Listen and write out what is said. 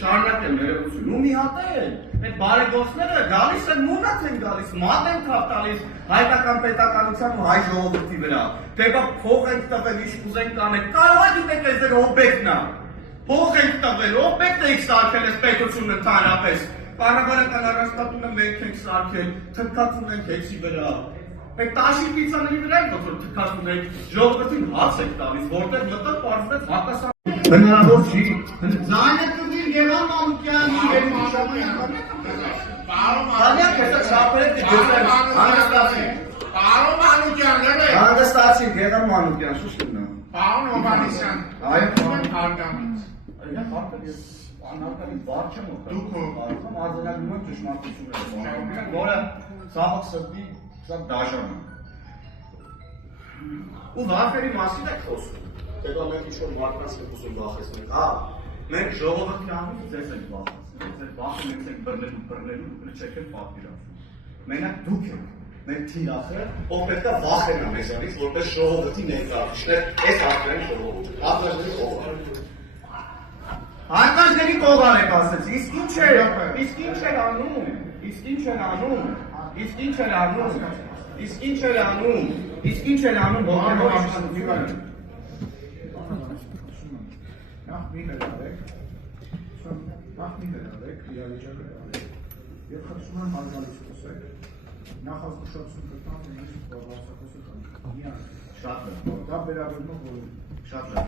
Շարունակ եմ ներողություն, ու մի հատ է, այդ բարեգործները գալիս են մունակ են գալիս, մատ են թավ տալիս հայկական պետականության ու հայ ժողովրդի վրա, թե բա փող ենք տվել, ինչ կուզենք կանենք, կարող է դիտեք այս ձեր օբյեկտն է, փող ենք տվել, օբյեկտ եք սարքել այս պետությունը ընդհանրապես, կառավարական առանձնատունը մենք ենք սարքել, թքածուն ենք հեքսի վրա, այդ տաշի պիցաների վրա ենք որ թքածուն ենք, ժողովրդին հաց եք տալիս, որտեղ մտած պարզվեց հակասան Հնարավոր չի, ձայնը կդիր Գևան Մանուկյանի Հանգստացի Գևան Մանուկյան, շուշ կնա Պարոն Հովհաննիսյան, հարգամից Անհարկալի բար չեմ Դուք արձանագրում եք ճշմարտությունները, որը ցավոք սրտի դաժան է ու վարվերի մասին եք խոսում Հետո մենք ինչ-որ մարդկանց ենք ուզում վախեցնենք, մենք ժողովրդի անունից ձեզ ենք վախեցնում, ձեր վախը մենք ենք բռնելու, չեք են պատվիրացնում։ Մենակ դուք եք, մեր թիրախը, ով պետք է վախենա մեզանից, որպես ժողովրդի ներկայացուցիչներ, այս արտերեն ժողովուրդ, արտերենի կողար։ Հարկաշների կողար եք ասեց, իսկ ինչ էր անում, որտեղով իշխանություն Նախ մի հրավեք, իրավիճակը դարեք և խտսում եմ հարգալից խոսեք, նախ ազգուշացում կտան նույնիսկ վարվարսակոսը կան, մի անք, դա բերավորում է որում, շատ լավ,